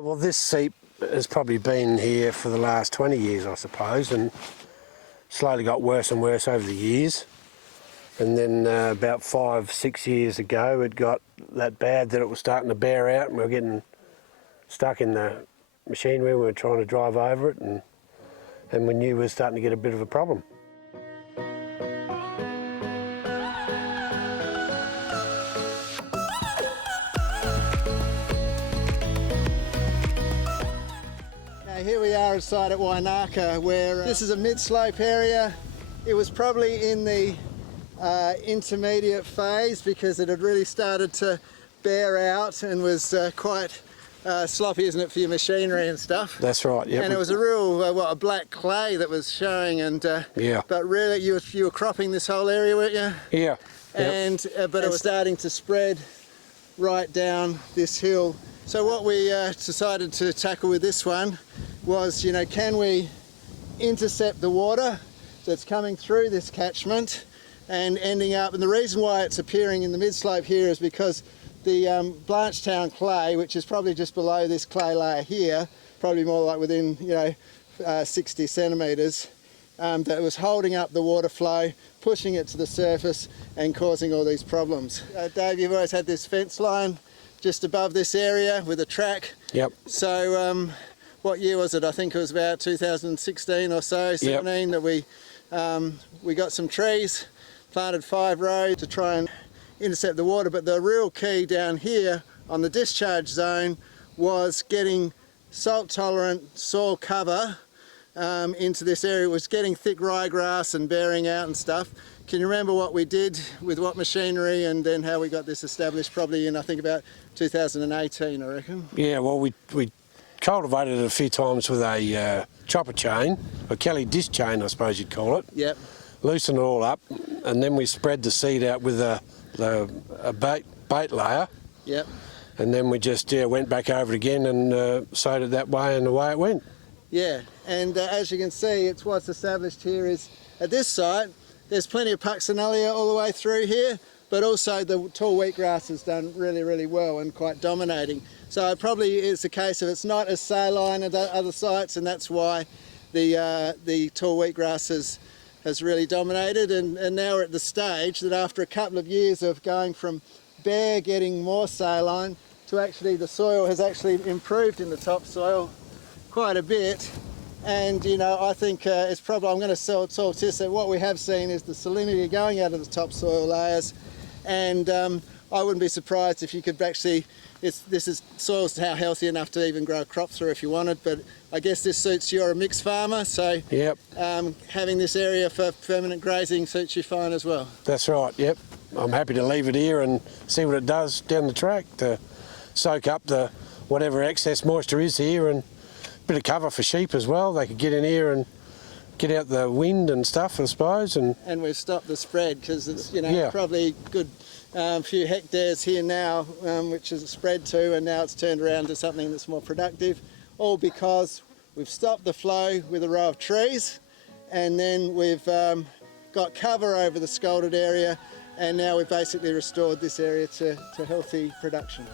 Well, this seep has probably been here for the last 20 years, I suppose, and slowly got worse and worse over the years. And then about 5-6 years ago, it got that bad that it was starting to bear out, and we were getting stuck in the machinery. We were trying to drive over it, and we knew we were starting to get a bit of a problem. Here we are inside at Wynarka, where this is a mid-slope area. It was probably in the intermediate phase because it had really started to bear out and was quite sloppy, isn't it, for your machinery and stuff? That's right, yeah. And it was a real, a black clay that was showing, and yeah. But really, you were cropping this whole area, weren't you? Yeah. And but it was starting to spread right down this hill. So what we decided to tackle with this one was, can we intercept the water that's coming through this catchment and ending up, and the reason why it's appearing in the mid-slope here is because the Blanchetown clay, which is probably just below this clay layer here, probably more like within 60 centimetres, that was holding up the water flow, pushing it to the surface and causing all these problems. Dave, you've always had this fence line just above this area with a track. Yep. So what year was it? I think it was about 2016 or so, 17, yep. That we got some trees, planted 5 rows to try and intercept the water, but the real key down here on the discharge zone was getting salt tolerant soil cover into this area. It was getting thick ryegrass and bearing out and stuff. Can you remember what we did with what machinery and then how we got this established? Probably in, I think, about 2018, I reckon. Yeah, well, we cultivated it a few times with a chopper chain, a Kelly disc chain, I suppose you'd call it. Yep. Loosen it all up, and then we spread the seed out with a bait layer. Yep. And then we just went back over it again and sowed it that way, and away it went. Yeah, and as you can see, it's what's established here is at this site. There's plenty of puccinellia all the way through here, but also the tall wheatgrass has done really, really well and quite dominating. So it probably is a case of it's not as saline as other sites, and that's why the tall wheatgrass has really dominated. And now we're at the stage that after a couple of years of going from bare getting more saline to actually the soil has actually improved in the topsoil quite a bit. And I think it's probably, I'm going to talk this, that what we have seen is the salinity going out of the topsoil layers, and I wouldn't be surprised if you could actually, soil's now healthy enough to even grow a crop through if you wanted, but I guess this suits, you're a mixed farmer, so yep. Having this area for permanent grazing suits you fine as well. That's right, yep. I'm happy to leave it here and see what it does down the track to soak up the whatever excess moisture is here, and bit of cover for sheep as well. They could get in here and get out the wind and stuff, I suppose. And we've stopped the spread because it's yeah. Probably good few hectares here now, which is spread to, and now it's turned around to something that's more productive, all because we've stopped the flow with a row of trees, and then we've got cover over the scalded area, and now we've basically restored this area to healthy production.